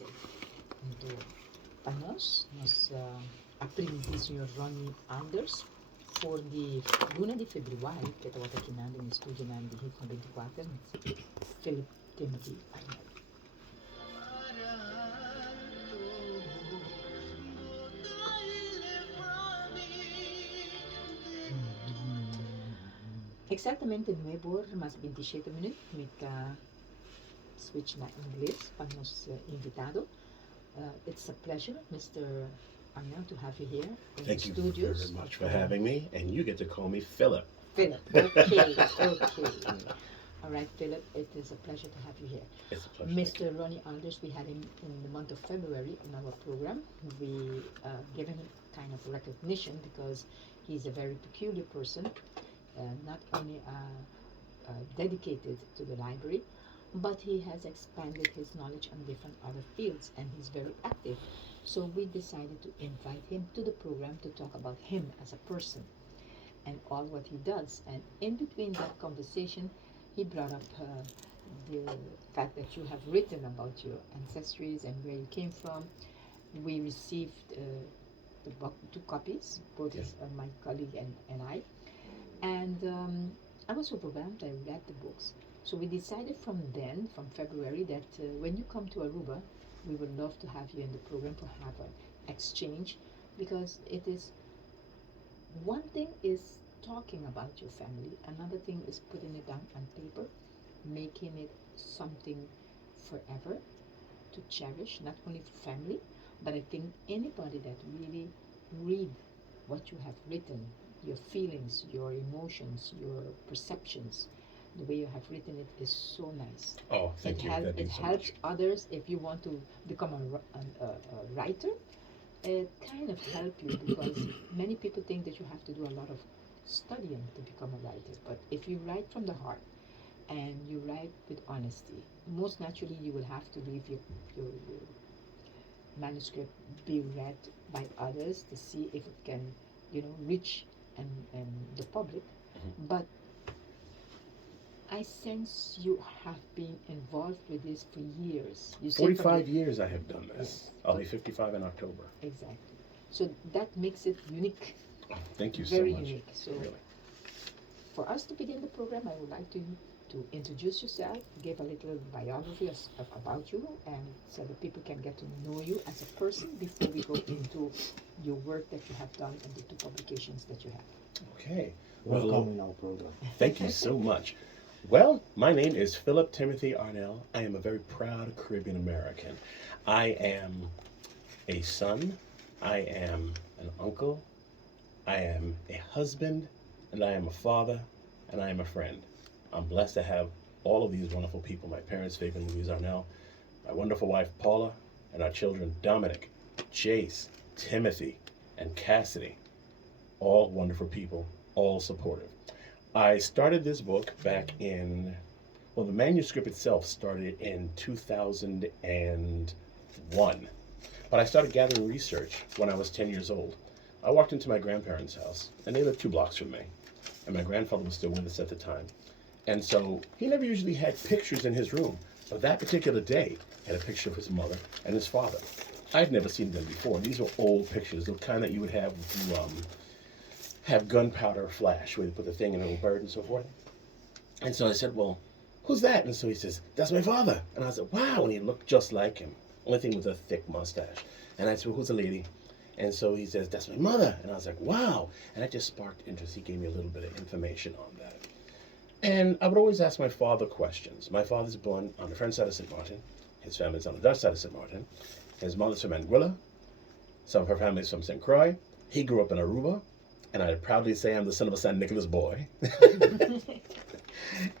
USA. Então, para nós aprendi Sr. Ronnie Anders for the luna de februário, que estava aqui no estúdio na de Rio 24, Philip Timothy Arnold. Exatamente 9 horas mais 27 minutos, me switch na inglês para nosso invitado. It's a pleasure, Mr. Arnel, to have you here in Thank the you studios. very much for having me, and you get to call me Philip. Philip, okay, okay. All right, Philip, it is a pleasure to have you here. It's a pleasure. Mr. Ronnie Alders, we had him in the month of February in our program. We given him kind of recognition because he's a very peculiar person, not only dedicated to the library, but he has expanded his knowledge on different other fields and he's very active. So we decided to invite him to the program to talk about him as a person and all what he does. And in between that conversation, he brought up the fact that you have written about your ancestries and where you came from. We received the book, 2 copies, both Yes. my colleague and I. And I was overwhelmed. I read the books. So we decided from February, that when you come to Aruba, we would love to have you in the program to have an exchange, because it is one thing is talking about your family, another thing is putting it down on paper, making it something forever to cherish, not only for family, but I think anybody that really read what you have written, your feelings, your emotions, your perceptions, the way you have written it is so nice. Oh, thank you. That It means so helps much. others if you want to become a writer. It kind of help you because many people think that you have to do a lot of studying to become a writer. But if you write from the heart and you write with honesty, most naturally you will have to leave your manuscript be read by others to see if it can, reach and the public. Mhm. But I sense you have been involved with this for years. You say 45 years I have done this. Yes. I'll be 55 in October. Exactly. So that makes it unique, Oh, thank you very so much. unique. So Really. for us to begin the program, I would like to introduce yourself, give a little biography about you, and so that people can get to know you as a person before we go into your work that you have done and the 2 publications that you have. Okay. Welcome in our program. Thank you so much. Well, my name is Philip Timothy Arnell. I am a very proud Caribbean American. I am a son, I am an uncle, I am a husband, and I am a father, and I am a friend. I'm blessed to have all of these wonderful people, my parents, Fabian and Louise Arnell, my wonderful wife, Paula, and our children, Dominic, Jace, Timothy, and Cassidy. All wonderful people, all supportive. I started this book back in, well, the manuscript itself started in 2001. But I started gathering research when I was 10 years old. I walked into my grandparents' house, and they lived 2 blocks from me. And my grandfather was still with us at the time. And so he never usually had pictures in his room. But that particular day, he had a picture of his mother and his father. I'd never seen them before. These were old pictures, the kind that you would have if you have gunpowder flash, where you put the thing in a little bird and so forth. And so I said, well, who's that? And so he says, that's my father. And I said, wow. And he looked just like him. Only thing with a thick mustache. And I said, well, who's the lady? And so he says, that's my mother. And I was like, wow. And that just sparked interest. He gave me a little bit of information on that. And I would always ask my father questions. My father's born on the French side of St. Martin. His family's on the Dutch side of St. Martin. His mother's from Anguilla. Some of her family's from St. Croix. He grew up in Aruba. And I proudly say I'm the son of a San Nicolas boy.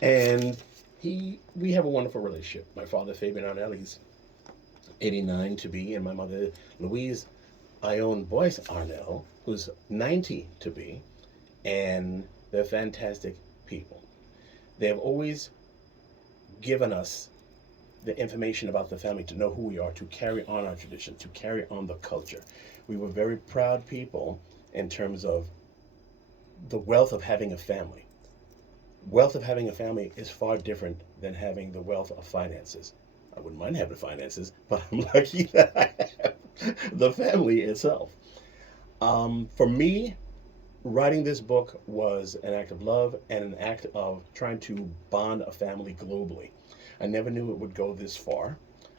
And we have a wonderful relationship. My father, Fabian Arnell, he's 89 to be, and my mother, Louise Ione Boyce Arnell, who's 90 to be, and they're fantastic people. They have always given us the information about the family to know who we are, to carry on our tradition, to carry on the culture. We were very proud people in terms of the wealth of having a family. Wealth of having a family is far different than having the wealth of finances. I wouldn't mind having the finances, but I'm lucky that I have the family itself. For me, writing this book was an act of love and an act of trying to bond a family globally. I never knew it would go this far.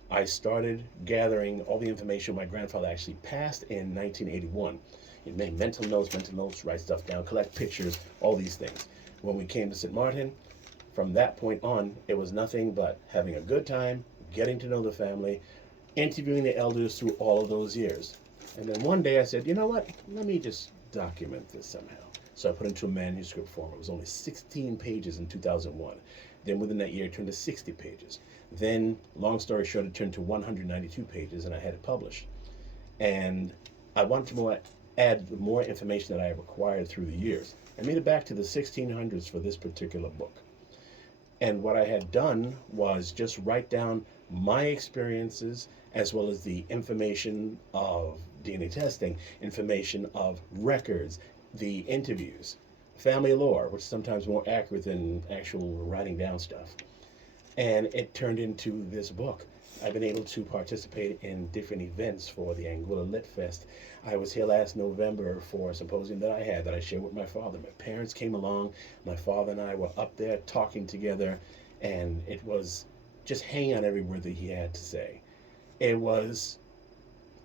I started gathering all the information my grandfather actually passed in 1981. He made mental notes, write stuff down, collect pictures, all these things. When we came to St. Martin, from that point on, it was nothing but having a good time, getting to know the family, interviewing the elders through all of those years. And then one day I said, you know what? Let me just document this somehow. So I put it into a manuscript form. It was only 16 pages in 2001. Then within that year, it turned to 60 pages. Then, long story short, it turned to 192 pages, and I had it published. And I wanted to add more information that I have acquired through the years. I made it back to the 1600s for this particular book. And what I had done was just write down my experiences as well as the information of DNA testing, information of records, the interviews, family lore, which is sometimes more accurate than actual writing down stuff. And it turned into this book. I've been able to participate in different events for the Anguilla Lit Fest. I was here last November for a symposium that I shared with my father. My parents came along, my father and I were up there talking together, and it was just hanging on every word that he had to say. It was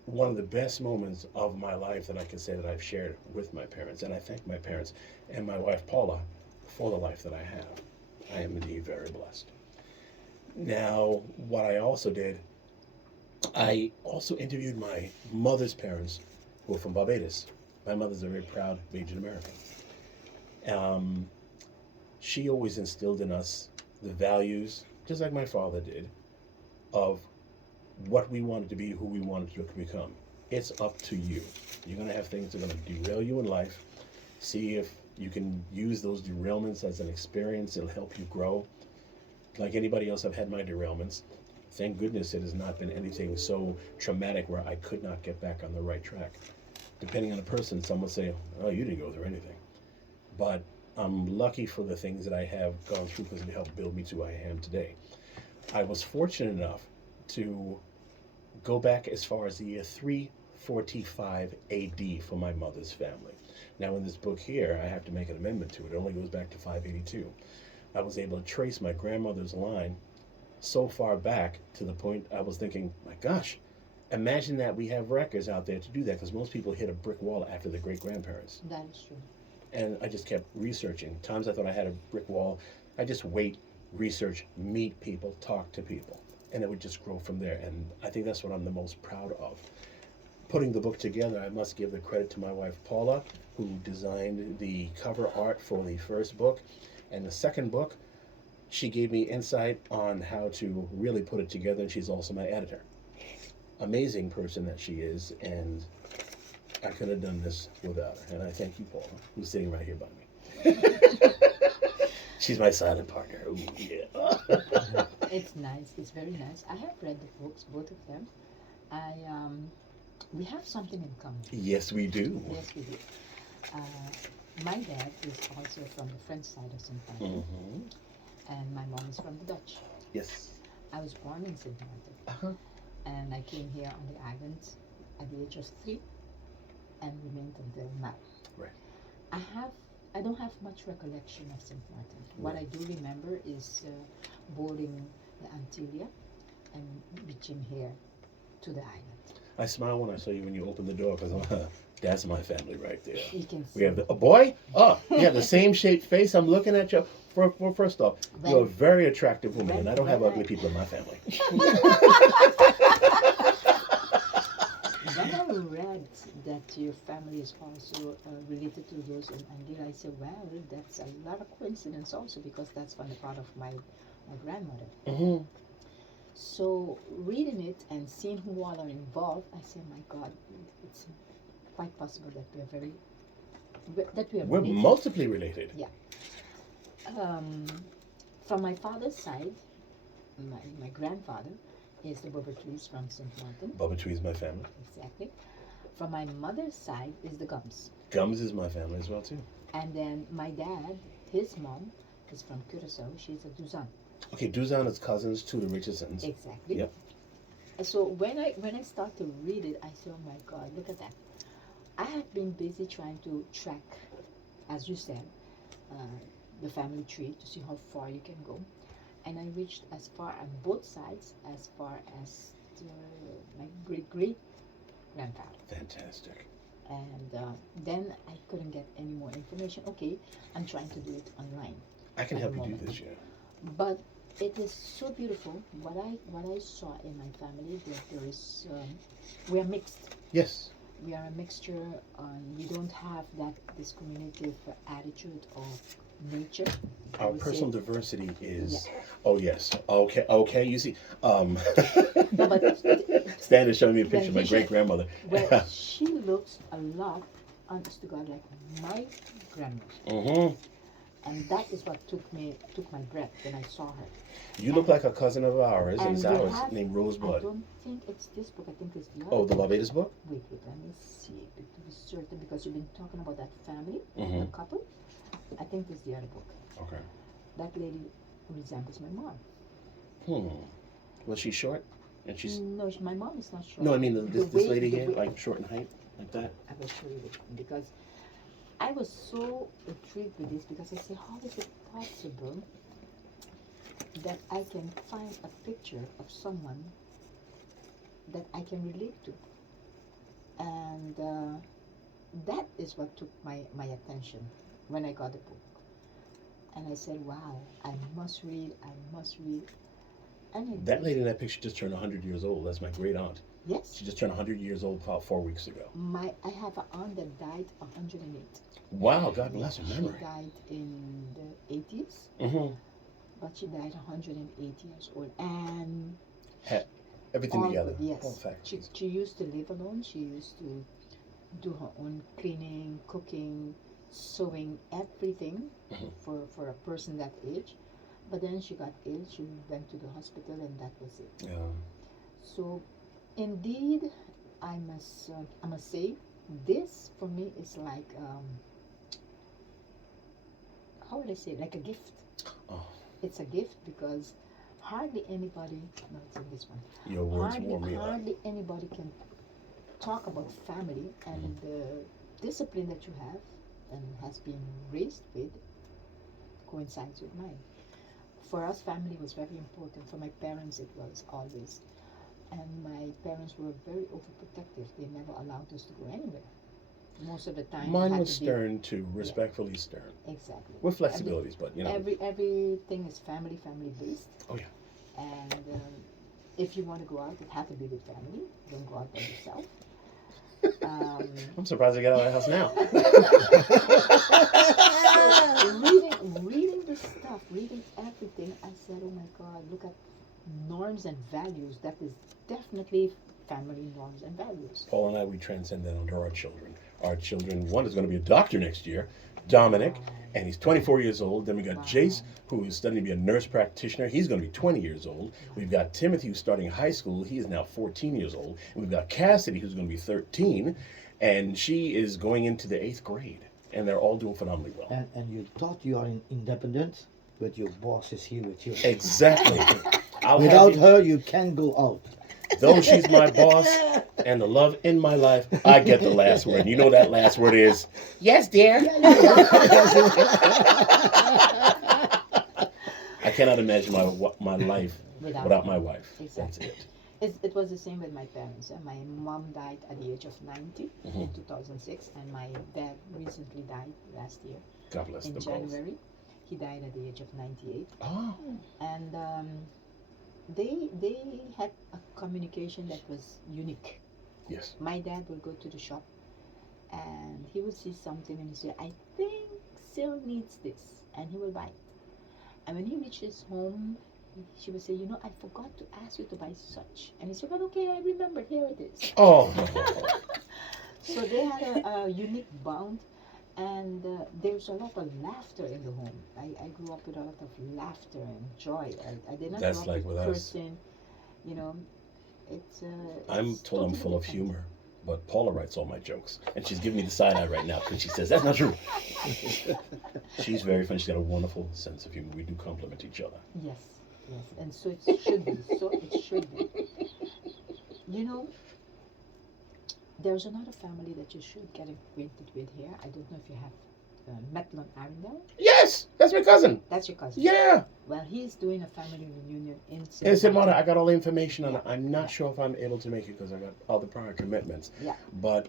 one of the best moments of my life that I can say that I've shared with my parents, and I thank my parents and my wife Paula for the life that I have. I am indeed very blessed. Now, what I also did, I also interviewed my mother's parents, who are from Barbados. My mother's a very proud Bajan American. She always instilled in us the values, just like my father did, of what we wanted to be, who we wanted to become. It's up to you. You're going to have things that are going to derail you in life. See if you can use those derailments as an experience. It'll help you grow. Like anybody else, I've had my derailments. Thank goodness it has not been anything so traumatic where I could not get back on the right track. Depending on the person, some will say, oh, you didn't go through anything. But I'm lucky for the things that I have gone through because it helped build me to who I am today. I was fortunate enough to go back as far as the year 345 AD for my mother's family. Now in this book here, I have to make an amendment to it. It only goes back to 582. I was able to trace my grandmother's line so far back to the point I was thinking, my gosh, imagine that we have records out there to do that, because most people hit a brick wall after their great-grandparents. That is true. And I just kept researching. Times I thought I had a brick wall, I just wait, research, meet people, talk to people, and it would just grow from there. And I think that's what I'm the most proud of. Putting the book together, I must give the credit to my wife Paula, who designed the cover art for the first book. And the second book, she gave me insight on how to really put it together, and she's also my editor. Amazing person that she is, and I couldn't have done this without her. And I thank you, Paula, who's sitting right here by me. She's my silent partner. Ooh, yeah. It's nice. It's very nice. I have read the books, both of them. We have something in common. Yes, we do. Yes, we do. My dad is also from the French side of St. Martin, and my mom is from the Dutch. Yes. I was born in St. Martin, Uh-huh. and I came here on the island at the age of 3 and remained until now. Right. I don't have much recollection of St. Martin. What I do remember is boarding the Antigua and reaching here to the island. I smile when I saw you when you opened the door, because that's my family right there. You can see. We have a boy. Oh, you have the same shaped face. I'm looking at you. First off, you're a very attractive woman, and I don't have ugly people in my family. When I read that your family is also related to those in Anguilla, I said, well, that's a lot of coincidence also, because that's from the part of my grandmother. Mm-hmm. So reading it and seeing who all are involved, I said, my God, it's quite possible that We're related. multiply related. Yeah. From my father's side, my grandfather is the Bobertrees from St. Martin. Bobertree is my family. Exactly. From my mother's side is the Gums. Gums is my family as well too. And then my dad, his mom, is from Curacao. She's a Duzan. Okay, Duzan is cousins to the Richardsons. Exactly. Yep. So when I start to read it, I say, oh my God, look at that. I have been busy trying to track, as you said, uh, the family tree to see how far you can go, and I reached as far on both sides as far as my great great grandfather. Fantastic. And then I couldn't get any more information. Okay, I'm trying to do it online I can at help the you do moment. this, yeah. But it is so beautiful. What I saw in my family, that there is we are mixed. Yes. We are a mixture. We don't have that discriminative attitude of nature. I Our would personal say, diversity yeah. is. Oh yes. Okay. Okay. You see. No, but Stan is showing me a the picture of my vision. great grandmother. Well, she looks a lot, honest to God, like my grandmother, Mm-hmm. and that is what took my breath when I saw her. You look And like a cousin of ours, and it's we ours, have. named I Rosebud. don't think it's this book. I think it's the Oh, other the book. Barbados book. Wait, let me see to be certain because you've been talking about that family, Mm-hmm. the couple. I think it's the other book. Okay. That lady resembles my mom. Hmm. Was she short? And she's. No, my mom is not short. No, I mean this way, lady the here, way, like short in height, like that. I will show you which one because I was so intrigued with this because I said, how is it possible that I can find a picture of someone that I can relate to? And that is what took my attention when I got the book. And I said, wow, I must read, I must read. And I That did. lady in that picture just turned 100 years old. That's my great aunt. Yes, She just turned 100 years old about 4 weeks ago. I have an aunt that died 108. Wow, God Yeah, bless her she memory. died in the 80s, Mm-hmm. but she died 108 years old. And Had everything all together. good, yes. All factories. She used to live alone. She used to do her own cleaning, cooking, sewing, everything Mhm. for a person that age. But then she got ill. She went to the hospital, and that was it. Yeah. So, indeed, I must say, this for me is like how would I say, like a gift. Oh, It's a gift because hardly anybody. No, it's in this one. your words warm me up. Hardly anybody can talk about family and the discipline that you have and has been raised with coincides with mine. For us, family was very important. For my parents, it was always. And my parents were very overprotective. They never allowed us to go anywhere. Most of the time, we Mine had was to be stern too, respectfully stern, exactly. with flexibilities, but you know. Everything is family based. Oh yeah. And if you want to go out, it has to be with family. Don't go out by yourself. I'm surprised I got out of the house now. So reading the stuff, reading everything, I said, oh my God, look at norms and values. That is definitely family norms and values. Paul and I, we transcend that onto our children. Our children, one is going to be a doctor next year, Dominic, and he's 24 years old. Then we got Wow. Jace, who is studying to be a nurse practitioner. He's going to be 20 years old. We've got Timothy, who's starting high school. He is now 14 years old. And we've got Cassidy, who's going to be 13, and she is going into the 8th grade. And they're all doing phenomenally well. And you thought you are independent, but your boss is here with you. Exactly. Without her, you can't go out. Though she's my boss and the love in my life, I get the last word. You know that last word is, yes, dear. I cannot imagine my life without my wife. Exactly. That's it. It was the same with my parents. My mom died at the age of 90 in Mhm. 2006, and my dad recently died last year God bless in them January. He died at the age of 98, both. Oh, and they had a communication that was unique. yes. My dad would go to the shop, and he would see something, and he say, "I think Sil needs this," and he will buy it. And when he reaches home, she would say, "You know, I forgot to ask you to buy such," and he said, "But okay, I remembered. Here it is." Oh, So they had a unique bond, and there's a lot of laughter in the home. I grew up with a lot of laughter and joy. I did not That's grow up like with us. cursing. You know, it's. I'm it's told I'm totally full of different. humor, but Paula writes all my jokes, and she's giving me the side eye right now because she says that's not true. She's very funny. She's got a wonderful sense of humor. We do compliment each other. Yes, Yes, and so it should be. So it should be. You know, there's another family that you should get acquainted with here. I don't know if you have Matlon Arundel. Yes, that's my cousin. That's your cousin. Yeah. Well, he's doing a family reunion in And St. Martin, Martin. I got all the information on it. Yeah. I'm not Yeah. sure if I'm able to make it because I got all the prior commitments. Yeah. But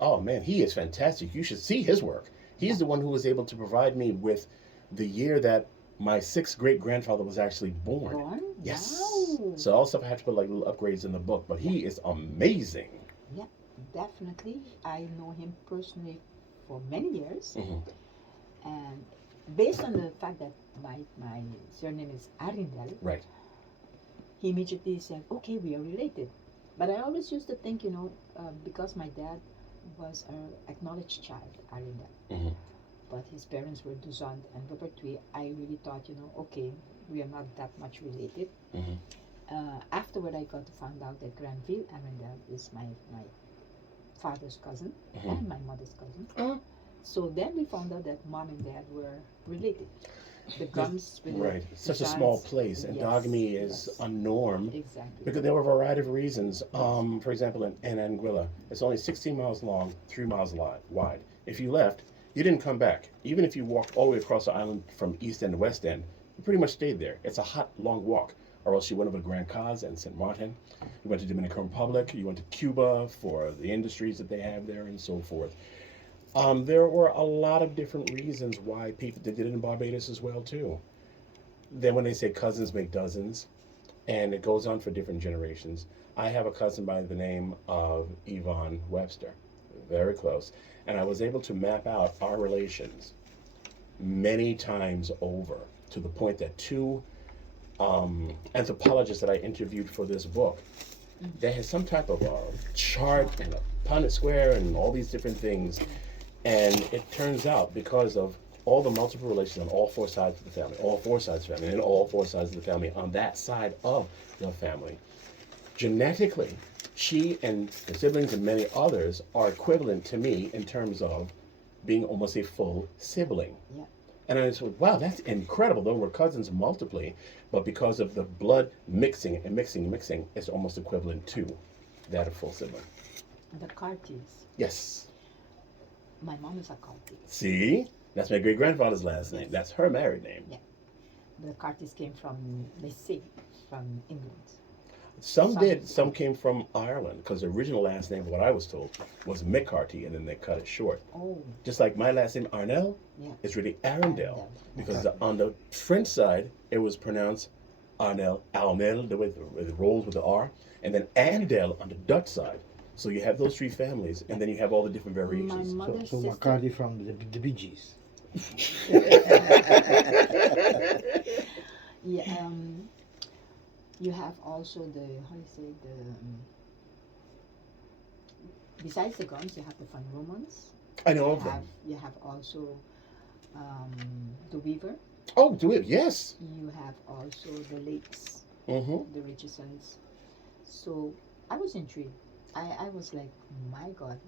oh man, he is fantastic. You should see his work. He's Yeah. the one who was able to provide me with the year that my sixth great grandfather was actually born. Born? Yes. Wow. So also I have to put like little upgrades in the book, but he is amazing. Yeah, definitely. I know him personally for many years. Mhm. And based on the fact that my surname is Arindel, Right. he immediately said, okay, we are related. But I always used to think, because my dad was an acknowledged child, Arindel, Mhm. but his parents were Duzant and Robertui, I really thought, okay, we are not that much related. Mhm. Afterward, I got to find out that Granville Arundel is my father's cousin Mhm. and my mother's cousin. Oh. So then we found out that mom and dad were related. The Gums with Right. the Such a Duzants, small place. yes, Endogamy is yes, a norm. exactly. Because there were a variety of reasons. For example, in Anguilla, it's only 16 miles long, 3 miles wide. If you left, you didn't come back. Even if you walked all the way across the island from East End to West End, you pretty much stayed there. It's a hot, long walk. Or else you went over to Grand Case and St. Martin. You went to Dominican Republic. You went to Cuba for the industries that they have there and so forth. There were a lot of different reasons why people they did it in Barbados as well too. Then when they say cousins make dozens, and it goes on for different generations. I have a cousin by the name of Yvonne Webster, very close, and I was able to map out our relations many times over to the point that two anthropologists that I interviewed for this book, they had some type of chart and a Punnett square and all these different things, and it turns out because of all the multiple relations on all four sides of the family, all four sides of the family, and all four sides of the family on that side of the family. Genetically, she and the siblings and many others are equivalent to me in terms of being almost a full sibling. Yeah. And I said, wow, that's incredible. Though we're cousins multiply, but because of the blood mixing and mixing and mixing, it's almost equivalent to that of full sibling. The Carties. Yes. My mom is a Carty. See? That's my great-grandfather's last name. Yes. That's her married name. Yeah. The Carties came from, they say, from England. Some Some- did. Some came from Ireland because the original last name, what I was told, was McCarthy, and then they cut it short. Oh, Just like my last name, Arnell, yeah. is really Arundel. Arundel. Because on the French side, it was pronounced Arnel, the way it rolls with the R, and then Andel on the Dutch side. So you have those three families, and then you have all the different My variations. mother's So sister. McCarthy from the Bee Gees. Yeah, you have also besides the Gums, you have the Van Romans. I know You of have, them. you have also the Weaver. Oh, do it? Yes. You have also the Lakes, Mm-hmm. the Richardsons. So I was intrigued. I was like, my God,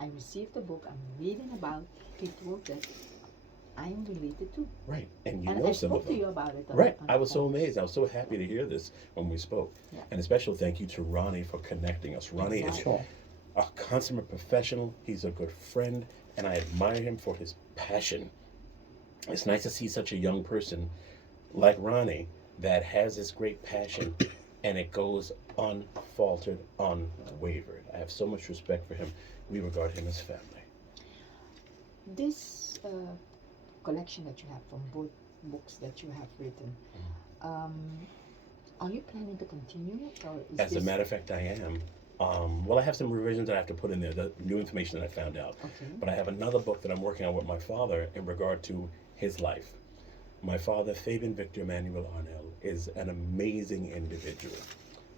I received the book. I'm reading about people that I am related to. Right. And you And know I some of spoke to them. you about it. Right. on I the was so phone. amazed. I was so happy to hear this when we spoke. Yeah. And a special thank you to Ronnie for connecting us. Ronnie is Exactly. Sure. a consummate professional. He's a good friend, and I admire him for his passion. It's nice to see such a young person like Ronnie that has this great passion, and it goes unfaltered, unwavered. I have so much respect for him. We regard him as family. This collection that you have from both books that you have written, are you planning to continue, or is As a this matter of fact, I am. Well, I have some revisions that I have to put in there, the new information that I found out. okay? But I have another book that I'm working on with my father in regard to his life. My father, Fabian Victor Emmanuel Arnell, is an amazing individual.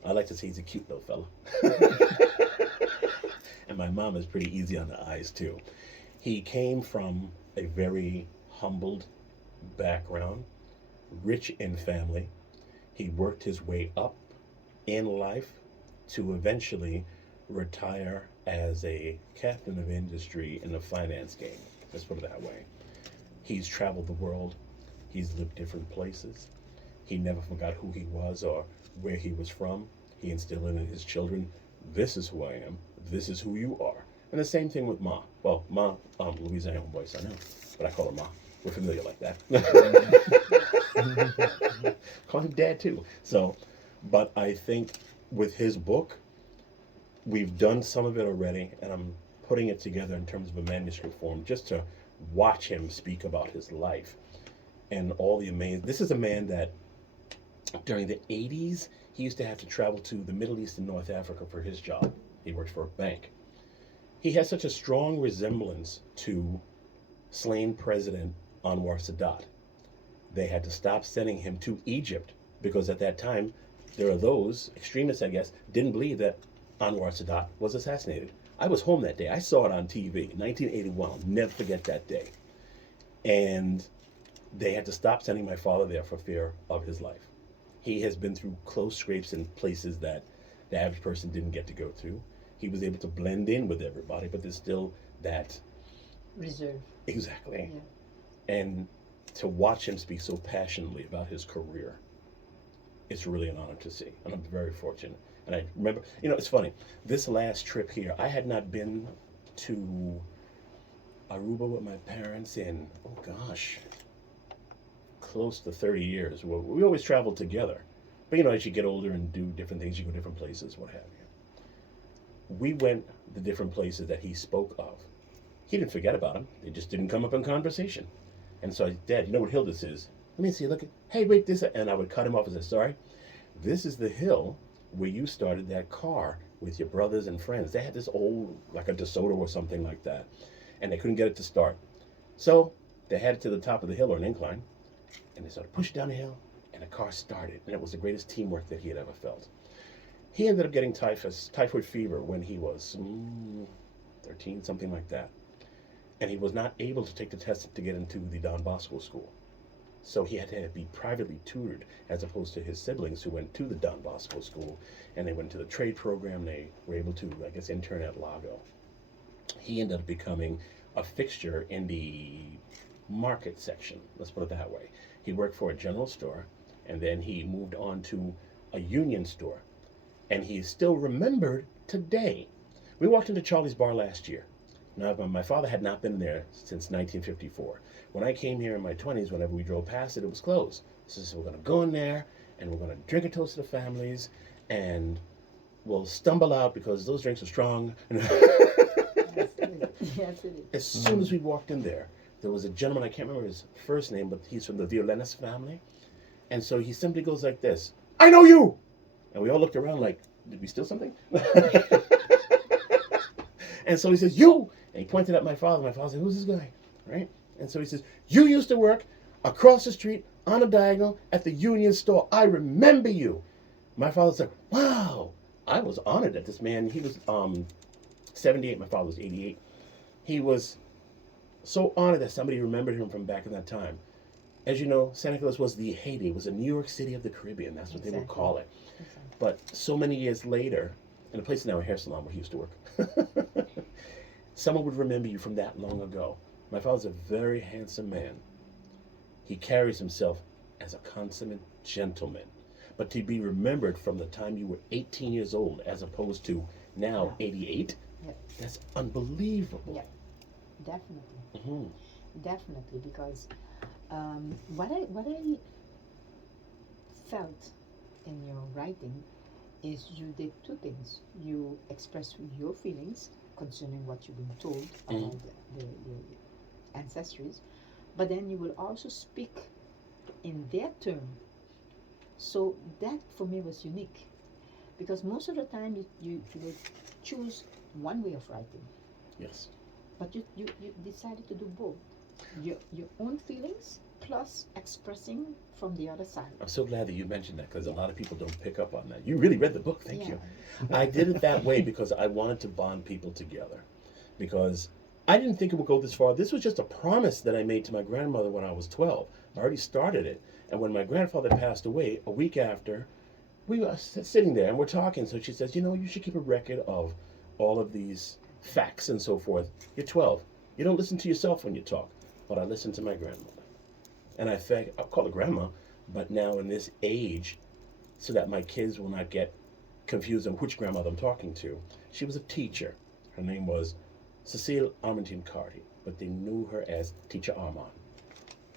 I like to say he's a cute little fella. And my mom is pretty easy on the eyes, too. He came from a very humbled background, rich in family. He worked his way up in life to eventually retire as a captain of industry in the finance game. Let's put it that way. He's traveled the world. He's lived different places. He never forgot who he was or where he was from. He instilled in his children, this is who I am, this is who you are. And the same thing with Ma. Well, Ma, Louisiana voice, I know, but I call her Ma. We're familiar like that. Call him Dad too. So, but I think with his book, we've done some of it already, and I'm putting it together in terms of a manuscript form just to watch him speak about his life and all the amazing. This is a man that during the 80s, he used to have to travel to the Middle East and North Africa for his job. He worked for a bank. He has such a strong resemblance to slain President Anwar Sadat. They had to stop sending him to Egypt because at that time, there are those extremists, I guess, didn't believe that Anwar Sadat was assassinated. I was home that day. I saw it on TV, 1981. I'll never forget that day. And they had to stop sending my father there for fear of his life. He has been through close scrapes in places that the average person didn't get to go through. He was able to blend in with everybody, but there's still that reserve. Exactly. Yeah. And to watch him speak so passionately about his career, it's really an honor to see. And I'm very fortunate. And I remember, it's funny, this last trip here, I had not been to Aruba with my parents in, oh gosh, close to 30 years. Well, we always traveled together. But as you get older and do different things, you go different places, what have you. We went the different places that he spoke of. He didn't forget about them. They just didn't come up in conversation. And so I said, Dad, you know what hill this is? Let me see, look at, hey, wait, this, and I would cut him off and say, sorry, this is the hill where you started that car with your brothers and friends. They had this old, like a DeSoto or something like that, and they couldn't get it to start. So they had it to the top of the hill or an incline, and they started pushing down the hill, and the car started, and it was the greatest teamwork that he had ever felt. He ended up getting typhoid fever when he was 13, something like that. And he was not able to take the test to get into the Don Bosco school. So he had to be privately tutored as opposed to his siblings who went to the Don Bosco school and they went to the trade program. They were able to, I guess, intern at Lago. He ended up becoming a fixture in the market section, let's put it that way. He worked for a general store and then he moved on to a union store. And he is still remembered today. We walked into Charlie's Bar last year. Now, my father had not been there since 1954. When I came here in my 20s, whenever we drove past it, it was closed. So we're going to go in there, and we're going to drink a toast to the families, and we'll stumble out because those drinks are strong. Yes, it is. As soon as we walked in there was a gentleman, I can't remember his first name, but he's from the Violenis family. And so he simply goes like this, I know you! And we all looked around like, did we steal something? And so he says, you! And he pointed at my father. My father said, who's this guy? Right? And so he says, you used to work across the street on a diagonal at the Union store. I remember you. My father said, wow. I was honored that this man, he was 78. My father was 88. He was so honored that somebody remembered him from back in that time. As you know, Santa Claus was the heyday. It was a New York City of the Caribbean. That's what they would call it. Exactly. But so many years later, and the place is now a hair salon where he used to work, someone would remember you from that long ago. My father's a very handsome man. He carries himself as a consummate gentleman. But to be remembered from the time you were 18 years old as opposed to now 88, that's unbelievable. Yeah, definitely. Mm-hmm. Definitely, because what I felt in your writing is you did two things. You expressed your feelings concerning what you've been told about your ancestries, but then you will also speak in their turn. So that for me was unique, because most of the time you would choose one way of writing, Yes. but you decided to do both. Your own feelings plus expressing from the other side. I'm so glad that you mentioned that because a lot of people don't pick up on that. You really read the book, thank Yeah. you. I did it that way because I wanted to bond people together. Because I didn't think it would go this far. This was just a promise that I made to my grandmother when I was 12. I already started it. And when my grandfather passed away, a week after, we were sitting there and we're talking. So she says, you should keep a record of all of these facts and so forth. You're 12. You don't listen to yourself when you talk. But I listen to my grandmother. And I'll call her grandma, but now in this age, so that my kids will not get confused on which grandmother I'm talking to. She was a teacher. Her name was Cecile Armentine Carty, but they knew her as Teacher Armand.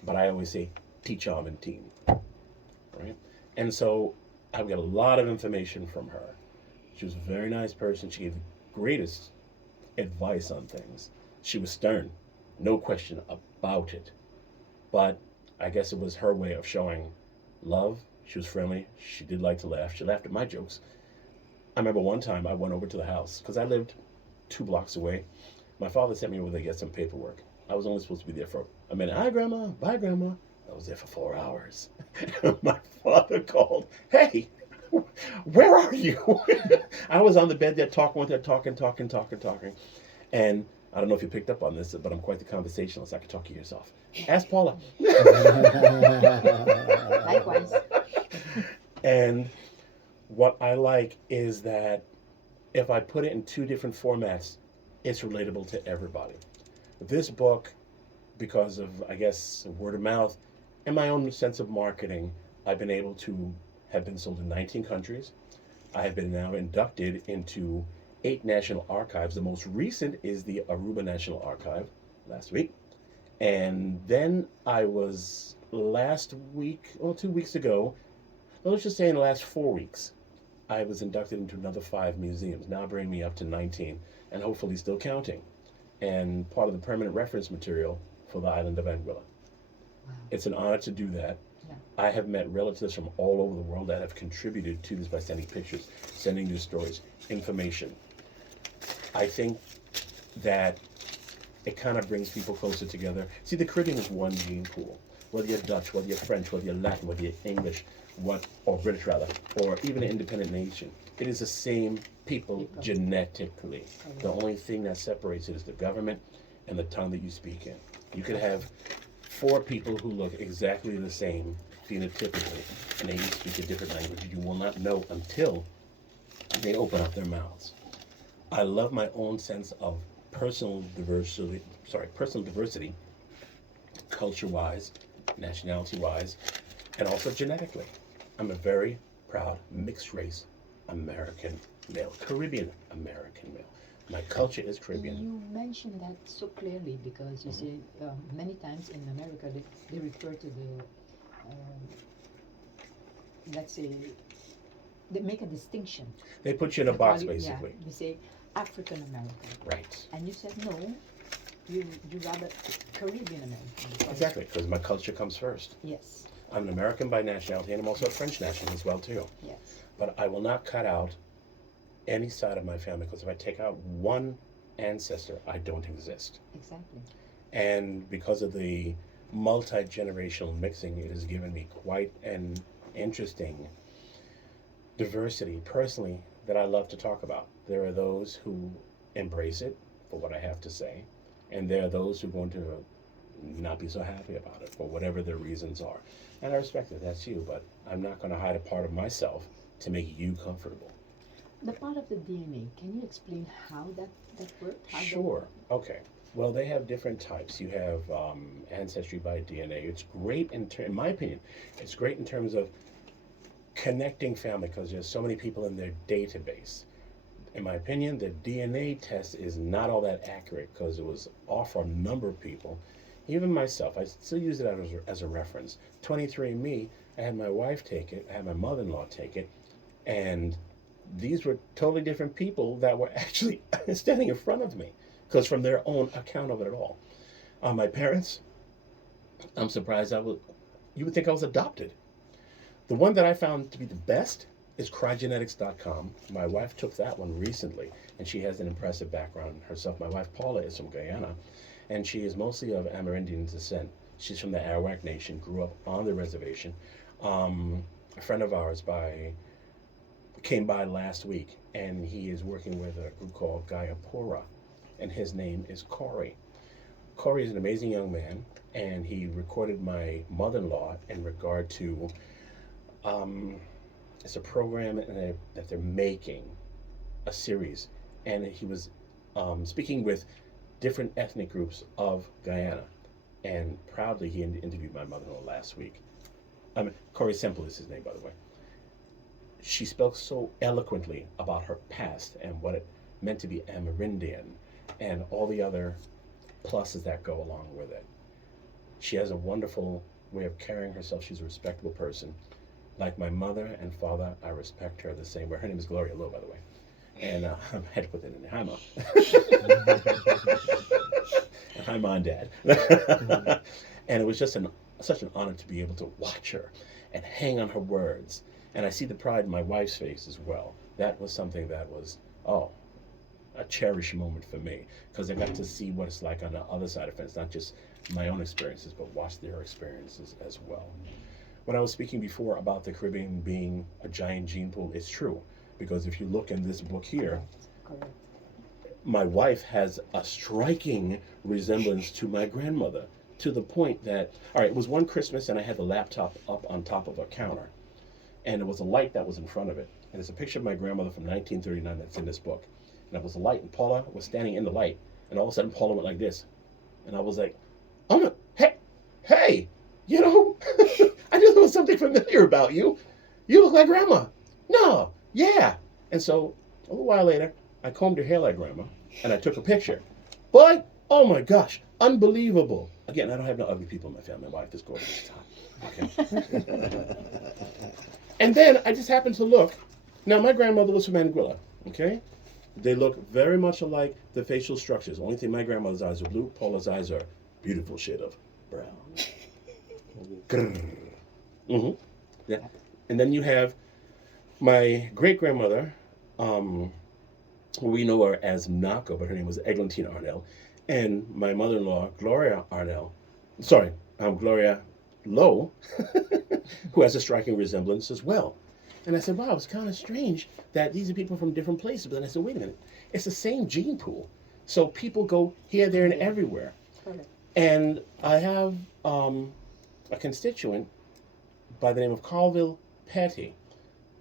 But I always say Teacher Armentine, right? And so I've got a lot of information from her. She was a very nice person. She gave the greatest advice on things. She was stern, no question about it. But I guess it was her way of showing love. She was friendly. She did like to laugh. She laughed at my jokes. I remember one time I went over to the house because I lived 2 blocks away. My father sent me over there to get some paperwork. I was only supposed to be there for a minute. Hi, Grandma. Bye, Grandma. I was there for 4 hours. My father called. Hey, where are you? I was on the bed there talking with her, talking. And I don't know if you picked up on this, but I'm quite the conversationalist. I could talk your ears off. Ask Paula. Likewise. And what I like is that if I put it in 2 different formats, it's relatable to everybody. This book, because of, I guess, word of mouth and my own sense of marketing, I've been able to have been sold in 19 countries. I have been now inducted into 8 national archives. The most recent is the Aruba National Archive last week. And then I was last week, 2 weeks ago, let's just say in the last 4 weeks, I was inducted into another 5 museums, now bringing me up to 19, and hopefully still counting, and part of the permanent reference material for the island of Anguilla. Wow. It's an honor to do that. Yeah. I have met relatives from all over the world that have contributed to this by sending pictures, sending news stories, information. I think that it kind of brings people closer together. See, the Caribbean is one gene pool. Whether you're Dutch, whether you're French, whether you're Latin, whether you're English, or British rather, or even an independent nation, it is the same people genetically. The only thing that separates it is the government and the tongue that you speak in. You could have 4 people who look exactly the same phenotypically, and they each speak a different language. You will not know until they open up their mouths. I love my own sense of personal diversity, culture-wise, nationality-wise, and also genetically. I'm a very proud mixed-race American male, Caribbean American male. My culture is Caribbean. You mentioned that so clearly because you see many times in America they refer to the, let's say, they make a distinction. They put you in a box, basically. Yeah, you say African American. Right. And you said no, you rather Caribbean American. Exactly, because my culture comes first. Yes. I'm an American by nationality, and I'm also a French national as well, too. Yes. But I will not cut out any side of my family, because if I take out one ancestor, I don't exist. Exactly. And because of the multi-generational mixing, it has given me quite an interesting diversity, personally, that I love to talk about. There are those who embrace it for what I have to say, and there are those who are going to not be so happy about it for whatever their reasons are. And I respect it, that's you, but I'm not going to hide a part of myself to make you comfortable. The part of the DNA, can you explain how that works? Sure. Okay. Well, they have different types. You have ancestry by DNA. It's great in my opinion, it's great in terms of connecting family because there's so many people in their database. In my opinion, the DNA test is not all that accurate because it was off for a number of people. Even myself, I still use it as a reference. 23andMe, I had my wife take it, I had my mother-in-law take it, and these were totally different people that were actually standing in front of me because from their own account of it all. My parents, I'm surprised you would think I was adopted. The one that I found to be the best is crygenetics.com. My wife took that one recently, and she has an impressive background herself. My wife, Paula, is from Guyana, and she is mostly of Amerindian descent. She's from the Arawak Nation, grew up on the reservation. A friend of ours came by last week, and he is working with a group called Diaspora, and his name is Corey. Corey is an amazing young man, and he recorded my mother-in-law in regard to it's a program that they're making, a series, and he was speaking with different ethnic groups of Guyana, and proudly he interviewed my mother-in-law last week. Corey Semple is his name, by the way. She spoke so eloquently about her past and what it meant to be Amerindian and all the other pluses that go along with it. She has a wonderful way of carrying herself. She's a respectable person. Like my mother and father, I respect her the same way. Her name is Gloria Lowe, by the way. And I'm head with it in there. Hi, Mom. Hi, Mom and Dad. And it was just such an honor to be able to watch her and hang on her words. And I see the pride in my wife's face as well. That was something that was, a cherished moment for me, because I got to see what it's like on the other side of the fence, not just my own experiences, but watch their experiences as well. When I was speaking before about the Caribbean being a giant gene pool, it's true, because if you look in this book here, Correct. my wife has a striking resemblance to my grandmother, to the point that, all right, it was one Christmas and I had the laptop up on top of a counter, and there was a light that was in front of it. And it's a picture of my grandmother from 1939 that's in this book. And it was a light, and Paula was standing in the light, and all of a sudden Paula went like this. And I was like, oh no, hey, you know, I knew there was something familiar about you. You look like Grandma. No, yeah. And so a little while later, I combed her hair like Grandma, and I took a picture. Boy, oh my gosh, unbelievable. Again, I don't have no ugly people in my family. My wife is gorgeous. Okay. And then I just happened to look. Now, my grandmother was from Anguilla, okay? They look very much alike, the facial structures. Only thing, my grandmother's eyes are blue, Paula's eyes are beautiful shade of brown. Mm-hmm. Yeah. And then you have my great-grandmother, we know her as Nako, but her name was Eglantine Arnell, and my mother-in-law, Gloria Lowe, who has a striking resemblance as well. And I said, wow, it's kind of strange that these are people from different places. But then I said, wait a minute, it's the same gene pool. So people go here, there, and everywhere. Correct. And I have a constituent by the name of Colville Petty,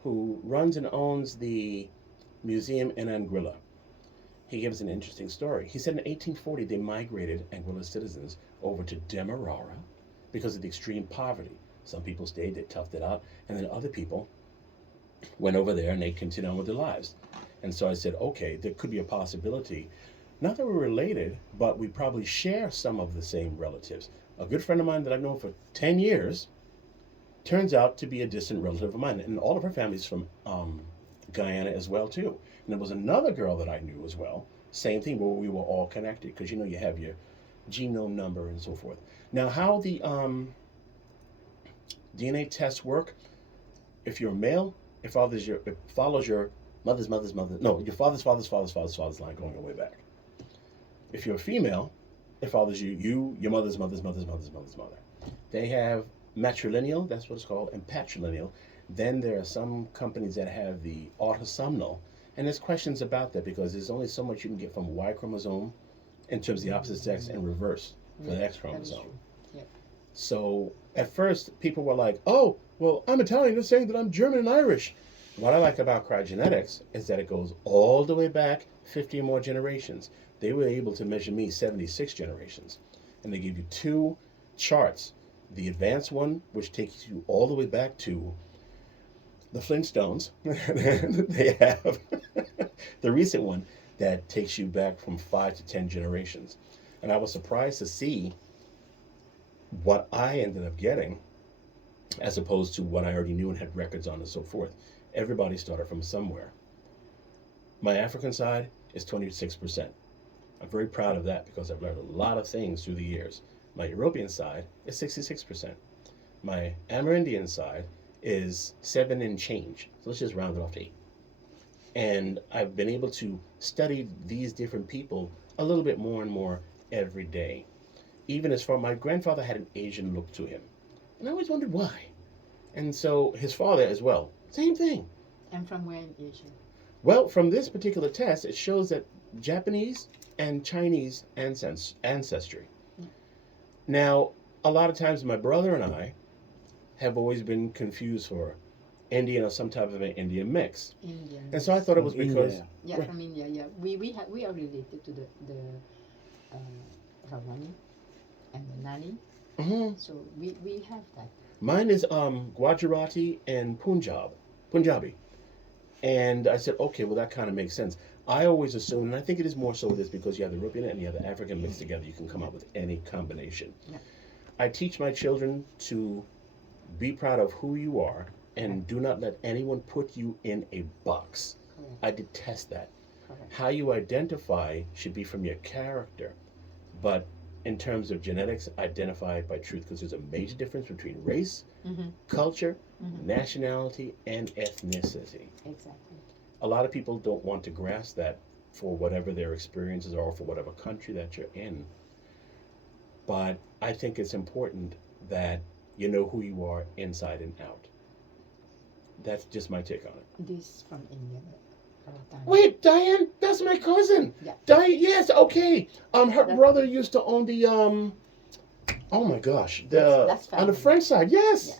who runs and owns the museum in Anguilla. He gives an interesting story. He said in 1840 they migrated Anguilla citizens over to Demerara because of the extreme poverty. Some people stayed, they toughed it out, and then other people went over there and they continued on with their lives. And so I said, okay, there could be a possibility, not that we're related, but we probably share some of the same relatives. A good friend of mine that I've known for 10 years turns out to be a distant relative of mine, and all of her family's from Guyana as well too. And there was another girl that I knew as well, same thing, where we were all connected, because you know you have your genome number and so forth. Now, how the DNA tests work, if you're a male, it follows your mother's mother. No, your father's father's line going all the way back. If you're a female, it follows you, your mother's mother. They have matrilineal, that's what it's called, and patrilineal. Then there are some companies that have the autosomal, and there's questions about that because there's only so much you can get from Y chromosome in terms of the opposite sex and reverse for the X chromosome. Yep. So at first, people were like, oh, well, I'm Italian, they're saying that I'm German and Irish. What I like about cryogenetics is that it goes all the way back 50 or more generations. They were able to measure me 76 generations. And they give you two charts. The advanced one, which takes you all the way back to the Flintstones. They have the recent one that takes you back from 5 to 10 generations. And I was surprised to see what I ended up getting as opposed to what I already knew and had records on and so forth. Everybody started from somewhere. My African side is 26%. I'm very proud of that because I've learned a lot of things through the years. My European side is 66%. My Amerindian side is 7 and change. So let's just round it off to 8. And I've been able to study these different people a little bit more and more every day. Even as far, my grandfather had an Asian look to him. And I always wondered why. And so his father as well, same thing. And from where in Asia? Well, from this particular test, it shows that Japanese and Chinese ancestry. Yeah. Now, a lot of times my brother and I have always been confused for Indian or some type of an Indian mix. Indian. And so I thought it was because... India. Yeah, Right. from India. Yeah, we are related to the Rawani and the Nani. Mhm. So we have that. Mine is Gujarati and Punjabi. And I said, okay, well, that kind of makes sense. I always assume, and I think it is more so with this because you have the European and you have the African mixed together, you can come up with any combination. Yeah. I teach my children to be proud of who you are and do not let anyone put you in a box. Correct. I detest that. Correct. How you identify should be from your character, but in terms of genetics, identify by truth because there's a major difference between race, Mm-hmm. culture, Mm-hmm. nationality, and ethnicity. Exactly. A lot of people don't want to grasp that for whatever their experiences are, for whatever country that you're in. But I think it's important that you know who you are inside and out. That's just my take on it. This from India. Wait, Diane, that's my cousin. Yeah. Diane, yes, okay. Her That- brother used to own the oh my gosh, That's on the family. French side, yes. Yeah.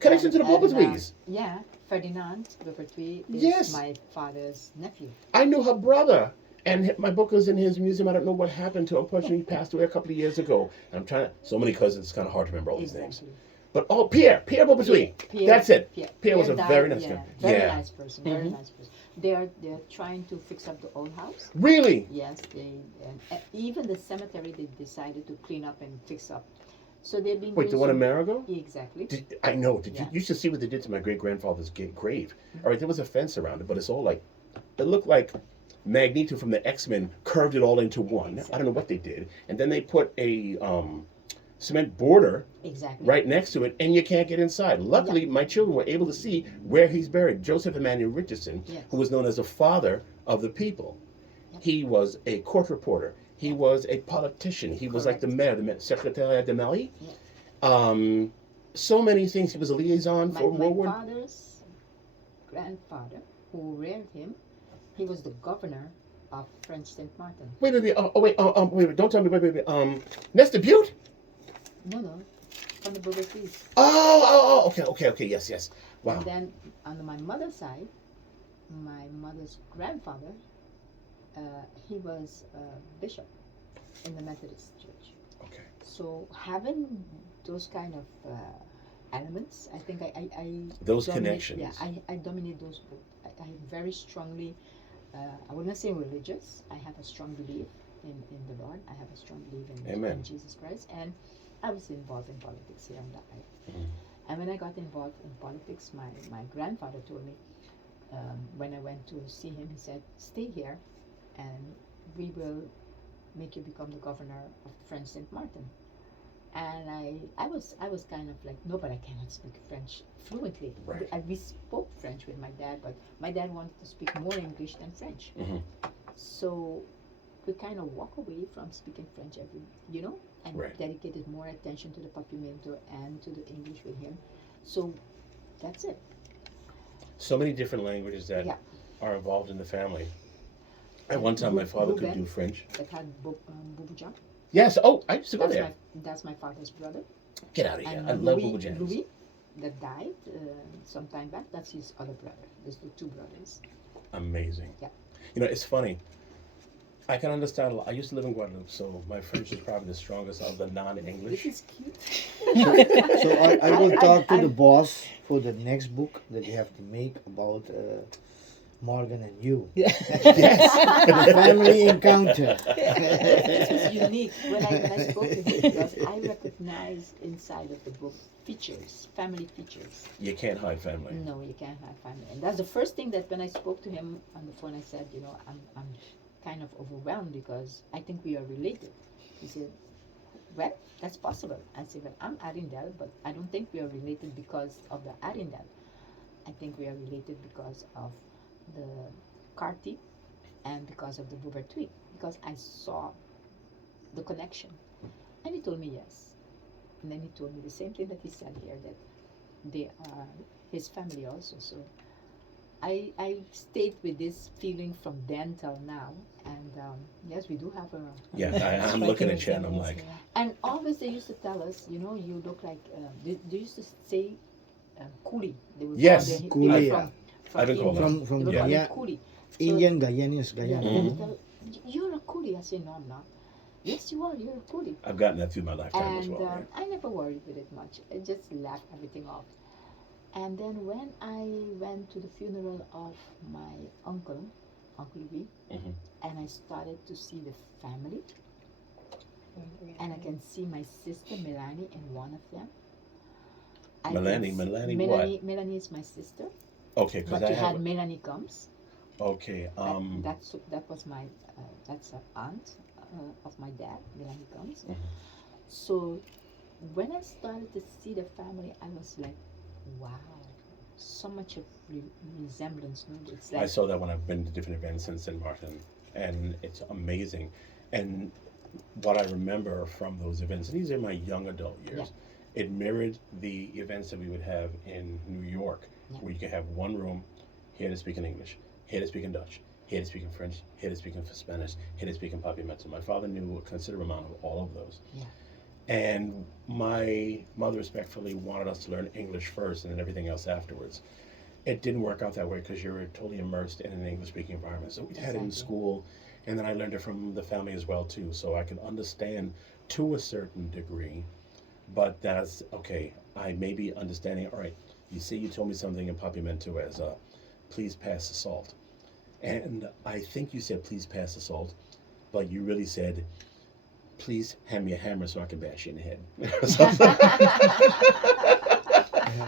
Connection to the And, Beaupertuis. yeah, Ferdinand Beaupertuis is Yes. my father's nephew. I knew her brother, and my book was in his museum. I don't know what happened to him. Unfortunately, he passed away a couple of years ago. I'm trying to, so many cousins, it's kind of hard to remember all these names. Exactly. But Pierre Beaupertuis. That's it. Pierre was a died, very nice yeah, guy. Very Yeah. nice person. Very Mhm. nice person. They're trying to fix up the old house. Really? Yes, they and even the cemetery they decided to clean up and fix up. So they've been Wait, the doing one in some- Marigot? Exactly. I know. Did Yeah. you should see what they did to my great grandfather's grave. All right, there was a fence around it, but it's all like, it looked like Magneto from the X-Men curved it all into one. I don't know what they did, and then they put a cement border Exactly. right next to it, and you can't get inside. Luckily, my children were able to see where he's buried. Joseph Emmanuel Richardson, Yes. who was known as the father of the people. Yep. He was a court reporter. He was a politician. He was like the mayor, Secretary de Mairie. Yeah. So many things. He was a liaison My, for my World War. father's grandfather, who reared him, he was the governor of French Saint Martin. Wait. Wait. Don't tell me. Wait. Nestor Butte. No, from the Beaupertuis. Okay. Yes. Wow. And then on my mother's side, my mother's grandfather, he was a bishop in the Methodist Church. Okay. So having those kind of elements, I think I Those dominate- connections. Yeah, I dominate those both. I very strongly, I would not say religious. I have a strong belief in the Lord. I have a strong belief Amen. in Jesus Christ, and I was involved in politics here and that. Mhm. And when I got involved in politics, my grandfather told me, when I went to see him, he said, "Stay here, and we will make you become the governor of French Saint Martin." And I was kind of like, no, but I cannot speak French fluently. Right. We spoke French with my dad, but my dad wanted to speak more English than French. Mhm. So we kind of walk away from speaking French and Right. dedicated more attention to the Papiamento and to the English with him. So that's it. So many different languages that Yeah. are involved in the family. At one time, my father could Ruben. do French. That had Bubuja. Yes. Oh, I used to go That's there. that's my father's brother. Get out of here. And I love Louis, Bubba Jams. Louis, that died some time back, that's his other brother. There's the two brothers. Amazing. Yeah. You know, it's funny. I can understand a lot. I used to live in Guadeloupe, so my French is probably the strongest of the This non-English. is cute. So I will talk to I- the boss for the next book that you have to make about Morgan and you. Yes. The family encounter. This was unique when I spoke to him because I recognized inside of the book features, family features. You can't hide family. No, you can't have family. And that's the first thing that when I spoke to him on the phone, I said, I'm kind of overwhelmed because I think we are related. He said, well, that's possible. I said, well, I'm Arindel, but I don't think we are related because of the Arindel. I think we are related because of the Carti and because of the Beaupertuis, because I saw the connection. And he told me yes. And then he told me the same thing that he said here, that they are his family also. So I stayed with this feeling from then till now. And yes, we do have a... Yeah, I'm looking at you and I'm like, And always they used to tell us, you look like... they used to say coolie. They would Yes, call the coolie, people yeah. I've been called India. that. From They would yeah. call yeah. them coolie. So- Indian Guyanese, yeah, Guyana. they would Mhm. tell, you're a coolie. I say, no, I'm not. Yes, you are. You're a coolie. I've gotten that through my lifetime as And well. Yeah. I never worried with it much. I just laughed everything off. And then when I went to the funeral of my uncle, Uncle Louis, Mhm. and I started to see the family, and I can see my sister Melanie in one of them. I can Melanie, s- Melanie Melanie, Melanie is my sister, Okay, because but I you have. had Melanie Combs. Okay. That was my that's an aunt of my dad, Melanie Combs. Mhm. So when I started to see the family, I was like, wow, so much of resemblance. No? It's I like, saw that when I've been to different events in St. Martin, and it's amazing. And what I remember from those events, and these are my young adult years, it mirrored the events that we would have in New York, Yeah. where you could have one room, here to speak in English, here to speak in Dutch, here to speak in French, here to speak in Spanish, here to speak in Papiamento. My father knew a considerable amount of all of those. yeah, And my mother respectfully wanted us to learn English first and then everything else afterwards. It didn't work out that way because you were totally immersed in an English speaking environment. So we had it in Exactly. school, and then I learned it from the family as well too. So I could understand to a certain degree, but that's okay. I may be understanding. All right, you see, you told me something in Papiamento as please pass the salt, and I think you said please pass the salt, but you really said please hand me a hammer so I can bash you in the head.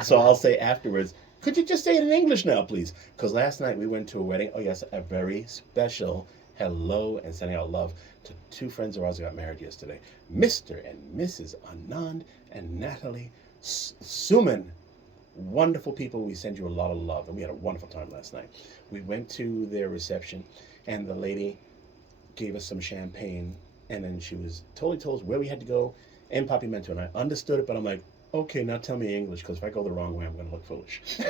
So I'll say afterwards, could you just say it in English now, please? Because last night we went to a wedding. Oh, yes, a very special hello and sending out love to two friends of ours who got married yesterday, Mr. and Mrs. Anand and Natalie Suman. Wonderful people. We send you a lot of love, and we had a wonderful time last night. We went to their reception, and the lady gave us some champagne, and then she was totally told us where we had to go in Papiamento, and I understood it, but I'm like, okay, now tell me English, because if I go the wrong way, I'm going to look foolish. no,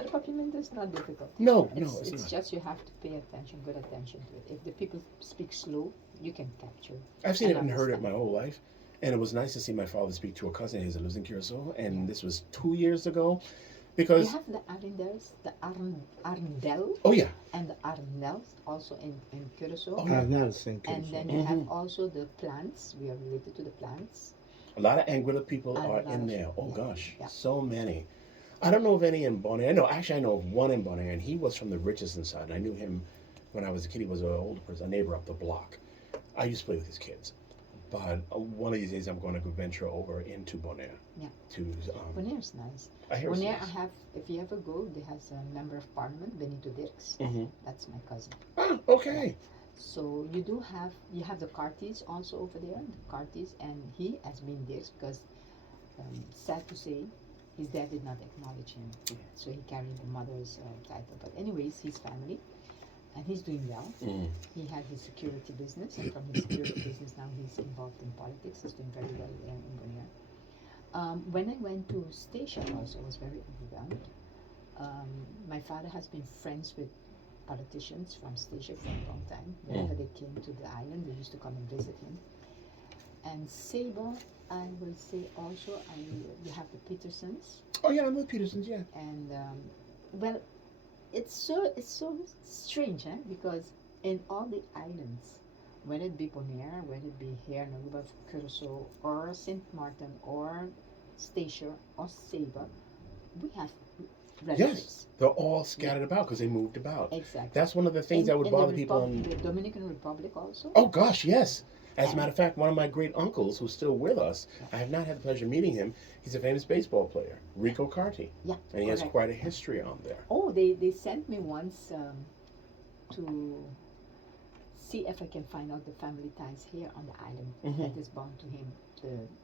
the Papiamento is not difficult. No, It's not. just you have to pay attention, good attention to it. If the people speak slow, you can capture. I've seen it and and heard it understand. my whole life, and it was nice to see my father speak to a cousin of his that lives in Curacao, and Yeah. this was 2 years ago, You because, have the Arendels, the Arndel, oh yeah, and the Arnels also in Curacao. Oh, yeah. Arnels in And Curacao. then you have also the plants. We are related to the plants. a lot of Anguilla people And a are lot in of- there. Oh yeah, gosh, yeah. so many. I don't know of any in Bonaire. No, actually, I know of one in Bonaire, and he was from the Richardson side. And I knew him when I was a kid. He was an older person, a neighbor up the block. I used to play with his kids. But one of these days, I'm going to go venture over into Bonaire. Yeah. To Bonaire is nice. I hear it's Bonaire, nice. I have, if you ever go, there has a member of parliament, Benito Dirks. Mm-hmm. That's my cousin. Ah, okay. So you have the Carties also over there, the Carties, and he has been Dirks because, sad to say, his dad did not acknowledge him. So he carried the mother's title. But anyways, his family, and he's doing well. Mm. He had his security business, and from his security business now he's involved in politics. He's doing very well there in Bonaire. When I went to Station also, I was very overwhelmed. My father has been friends with politicians from Station for a long time. Whenever they came to the island, they used to come and visit him. And Saba, I will say also, you have the Petersons, Oh yeah, I know the Petersons. Yeah. and well, it's so strange, because in all the islands, whether it be Bonaire, whether it be here in Aruba, Curacao, or Saint Martin, or Statia, or Saba, we have relatives. Yes, they're all scattered about because they moved about. Exactly. That's one of the things that would in bother the people. In... the Dominican Republic also. Oh gosh, yes. As a matter of fact, one of my great uncles who's still with us, I have not had the pleasure of meeting him. He's a famous baseball player, Rico Carty. Yeah. And he has correct. quite a history on there. Oh, they sent me once to see if I can find out the family ties here on the island that is bound to him.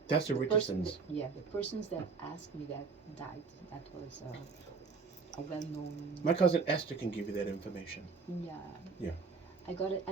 That's the person- Richardsons. the persons that asked me that died. That was a well-known. My cousin Esther can give you that information. Yeah. Yeah. I got it.